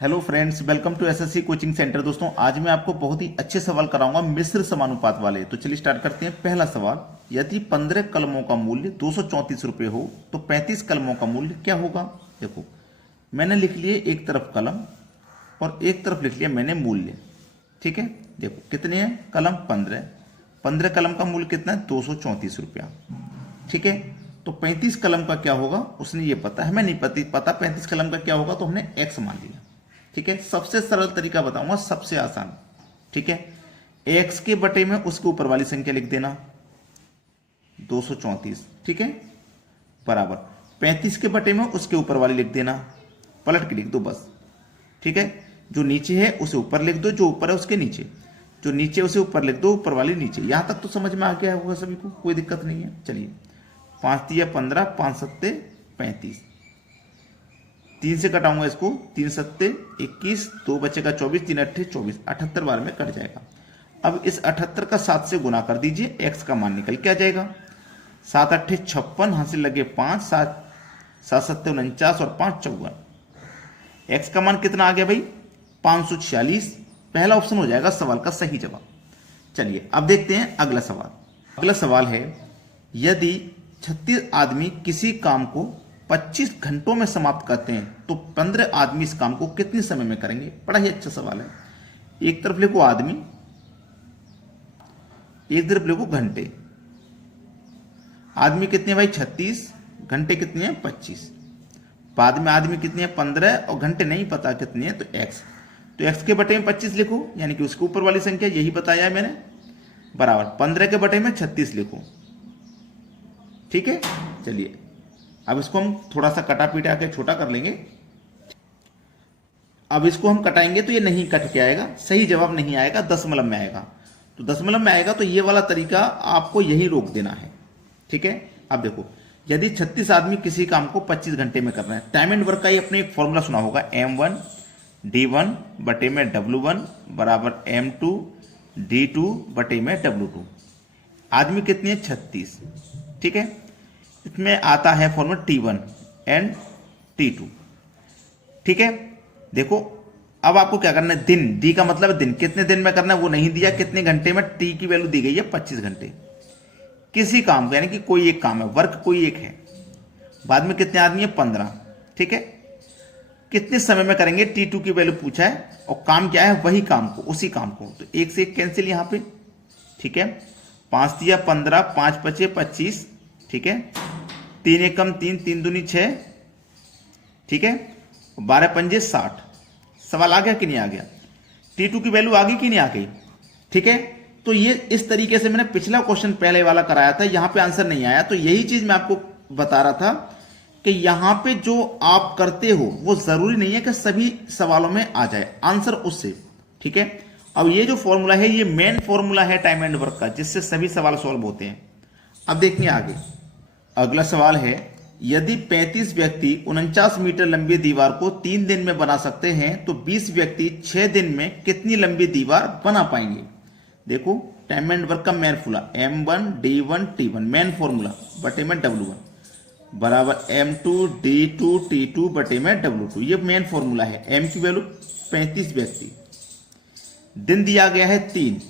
Hello friends, welcome to SSC coaching centre. दोस्तों, आज मैं आपको बहुत ही अच्छे सवाल कराऊंगा मिश्र समानुपात वाले। तो चलिए स्टार्ट करते हैं। पहला सवाल, यदि 15 कलमों का मूल्य 234 रुपये हो तो 35 कलमों का मूल्य क्या होगा। देखो, मैंने लिख लिए एक तरफ कलम और एक तरफ लिख लिया मैंने मूल्य। ठीक है, देखो कितने हैं कलम, 15। 15 कलम का मूल्य कितना है, 234 रुपया। ठीक है, तो 35 कलम का क्या होगा उसने ये पता है, हमें नहीं पता 35 कलम का क्या होगा, तो हमने एक्स मान लिया। ठीक है, सबसे सरल तरीका बताऊंगा, सबसे आसान। ठीक है, एक्स के बटे में उसके ऊपर वाली संख्या लिख देना 234। ठीक है, बराबर 35 के बटे में उसके ऊपर वाली लिख देना, पलट के लिख दो बस। ठीक है, जो नीचे है उसे ऊपर लिख दो, जो ऊपर है उसके नीचे, जो नीचे उसे ऊपर लिख दो, ऊपर वाली नीचे। यहां तक तो समझ में आ गया होगा सभी को, कोई दिक्कत नहीं है। चलिए, 5 तिया 15, 5 सत्ते 35, 3 से कटाऊंगा इसको, 3 सत्ते 21, 2 बचेगा 24, 3 अट्ठे 24, 78 बार में कट जाएगा। अब इस 78 का 7 से गुना कर दीजिए, एक्स का मान निकल के आ जाएगा। 7 अट्ठे 56, हासिल लगे 5, 7 सत्ते 49 और 5 54। एक्स का मान कितना आ गया भाई, 546। पहला ऑप्शन हो जाएगा सवाल का सही जवाब। चलिए अब देखते हैं अगला सवाल। अगला सवाल है, यदि 36 आदमी किसी काम को 25 घंटों में समाप्त करते हैं तो 15 आदमी इस काम को कितने समय में करेंगे। बड़ा ही अच्छा सवाल है। एक तरफ लिखो आदमी, एक तरफ लिखो घंटे। आदमी कितने भाई 36, घंटे कितने हैं 25। बाद में आदमी कितने हैं 15 और घंटे नहीं पता कितने हैं, तो एक्स। तो एक्स के बटे में 25 लिखो, यानी कि उसके ऊपर वाली संख्या, यही बताया है मैंने, बराबर 15 के बटे में 36 लिखो। ठीक है, चलिए अब इसको हम थोड़ा सा कटा पीटा के छोटा कर लेंगे। अब इसको हम कटाएंगे तो ये नहीं कट के आएगा, सही जवाब नहीं आएगा, दशमलव में आएगा। तो दशमलव में आएगा तो ये वाला तरीका आपको यही रोक देना है। ठीक है, अब देखो, यदि 36 आदमी किसी काम को 25 घंटे में कर रहे हैं, टाइम एंड वर्क का ये अपने एक फॉर्मूला सुना होगा, M1 D1 बटे में W1 बराबर M2 D2 बटे में W2। आदमी कितनी है 36। ठीक है, इसमें आता है फॉर्मूला T1 एंड T2। ठीक है, देखो अब आपको क्या करना है, दिन, डी का मतलब है दिन, कितने दिन में करना है वो नहीं दिया, कितने घंटे में, टी की वैल्यू दी गई है 25 घंटे। किसी काम को, यानी कि कोई एक काम है, वर्क कोई एक है। बाद में कितने आदमी है 15। ठीक है, कितने समय में करेंगे, T2 की वैल्यू पूछा है और काम क्या है, वही काम को, उसी काम को, तो एक से एक कैंसिल यहां पे। ठीक है, 5 दिया 15, 5 बचे 25। ठीक है, 3 एकम 3, 3 दूनी 6। ठीक है, 12 पंजे 60। सवाल आ गया कि नहीं आ गया, T2 की वैल्यू आ गई कि नहीं आ गई। ठीक है, तो ये इस तरीके से मैंने पिछला क्वेश्चन पहले वाला कराया था, यहां पे आंसर नहीं आया, तो यही चीज मैं आपको बता रहा था कि यहां पे जो आप करते हो वो जरूरी नहीं है कि सभी सवालों में आ जाए आंसर उससे। ठीक है, अब ये जो फॉर्मूला है ये मेन फॉर्मूला है टाइम एंड वर्क का, जिससे सभी सवाल सॉल्व होते हैं। अब देखिए आगे, अगला सवाल है, यदि 35 व्यक्ति 49 मीटर लंबी दीवार को 3 दिन में बना सकते हैं तो 20 व्यक्ति 6 दिन में कितनी लंबी दीवार बना पाएंगे। देखो, टाइम एंड वर्क का main formula M1 D1 T1, main formula बटे में W1 बराबर M2 D2 T2 बटे में W2। ये मेन फॉर्मूला है। M की वैल्यू 35 व्यक्ति, दिन दिया गया है 3,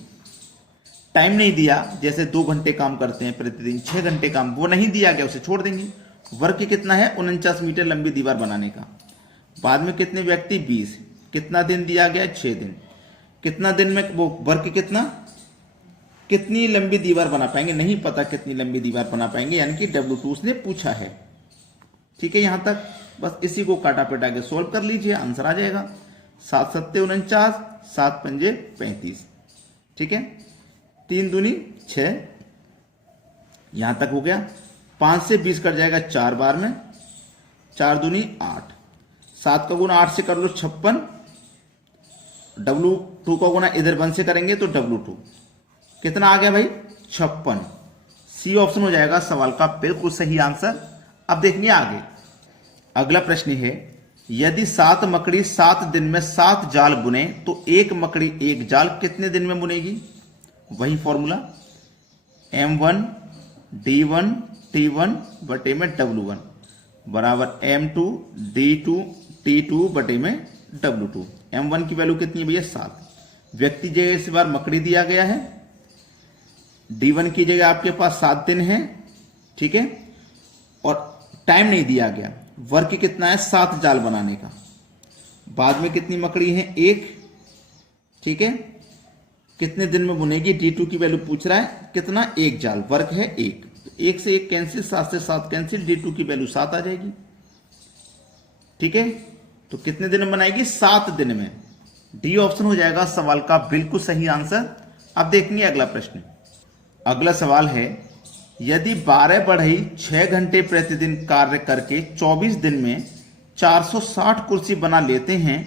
टाइम नहीं दिया, जैसे 2 घंटे काम करते हैं प्रतिदिन, 6 घंटे काम, वो नहीं दिया गया, उसे छोड़ देंगे। वर्क कितना है 49 मीटर लंबी दीवार बनाने का। बाद में कितने व्यक्ति 20, कितना दिन दिया गया 6 दिन, कितना दिन में वो वर्क कितनी लंबी दीवार बना पाएंगे, नहीं पता कितनी लंबी दीवार बना पाएंगे, यानी कि W2 उसने पूछा है। ठीक है, यहां तक बस इसी को काटा पेटा के सोल्व कर लीजिए, आंसर आ जाएगा। 7 सत्ते 49, 7 पंजे 35। ठीक है, 3 दूनी 6, यहां तक हो गया। 5 से 20 कट जाएगा 4 बार में, 4 दूनी 8, 7 का गुना 8 से कर लो 56, W2 का गुना इधर 1 से करेंगे तो W2 कितना आ गया भाई 56। सी ऑप्शन हो जाएगा सवाल का बिल्कुल सही आंसर। अब देखिए आगे, अगला प्रश्न है, यदि 7 मकड़ी 7 दिन में 7 जाल बुने तो 1 मकड़ी 1 जाल कितने दिन में बुनेगी। वही फॉर्मूला M1 D1 T1 बटे में W1 बराबर M2 D2 T2 बटे में W2। M1 की वैल्यू कितनी है भैया 7। व्यक्ति जगह इस बार मकड़ी दिया गया है। D1 की जगह आपके पास 7 दिन है, ठीक है, और टाइम नहीं दिया गया। वर्क कितना है 7 जाल बनाने का। बाद में कितनी मकड़ी है 1, ठीक है, कितने दिन में बुनेगी D2 की वैल्यू पूछ रहा है, कितना 1 जाल, वर्क है 1, 1 से 1 कैंसिल, 7 से 7 कैंसिल, D2 की वैल्यू 7 आ जाएगी, ठीक है। तो कितने दिन में बनाएगी 7 दिन में। डी ऑप्शन हो जाएगा सवाल का बिल्कुल सही आंसर। अब देखेंगे अगला प्रश्न। अगला सवाल है, यदि 12 बढ़ई 6 घंटे प्रतिदिन कार्य करके 24 दिन में 460 कुर्सी बना लेते हैं,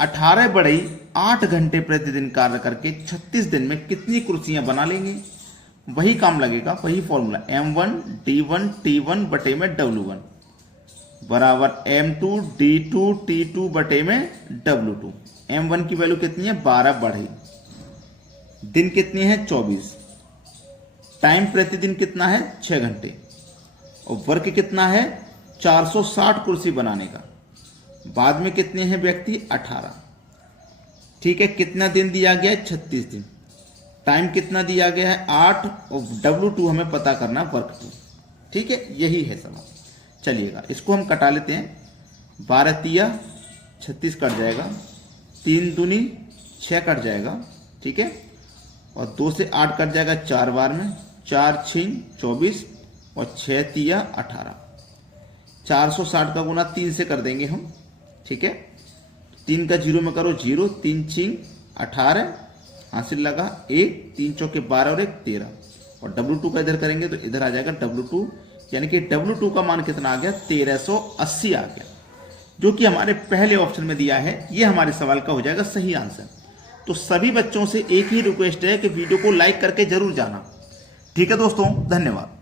18 बढ़ई 8 घंटे प्रतिदिन कार्य करके 36 दिन में कितनी कुर्सियां बना लेंगे। वही काम लगेगा, वही फॉर्मूला, M1 D1 T1 बटे में W1 बराबर M2 D2 T2 बटे में W2। M1 की वैल्यू कितनी है 12 बढ़ई, दिन कितनी है 24, टाइम प्रतिदिन कितना है 6 घंटे, और वर्क कितना है 460 कुर्सी बनाने का। बाद में कितने हैं व्यक्ति 18, ठीक है, कितना दिन दिया गया है 36 दिन, टाइम कितना दिया गया है 8, और W2 हमें पता करना वर्क 2, ठीक है, यही है सवाल। चलिएगा इसको हम कटा लेते हैं। 12 तिया 36 कट जाएगा, 3 दूनी 6 कट जाएगा, ठीक है, और 2 से 8 कट जाएगा 4 बार में, 4 6 24 और 6 तिया 18। 460 का गुना 3 से कर देंगे हम, ठीक है, 3 का 0 में करो 0, 3 6 18 हासिल लगा 1, 3 चौके 12 और 1 13, और W2 का इधर करेंगे तो इधर आ जाएगा W2, यानी कि W2 का मान कितना आ गया 1380 आ गया, जो कि हमारे पहले ऑप्शन में दिया है। ये हमारे सवाल का हो जाएगा सही आंसर। तो सभी बच्चों से एक ही रिक्वेस्ट है कि वीडियो को लाइक करके जरूर जाना, ठीक है दोस्तों, धन्यवाद।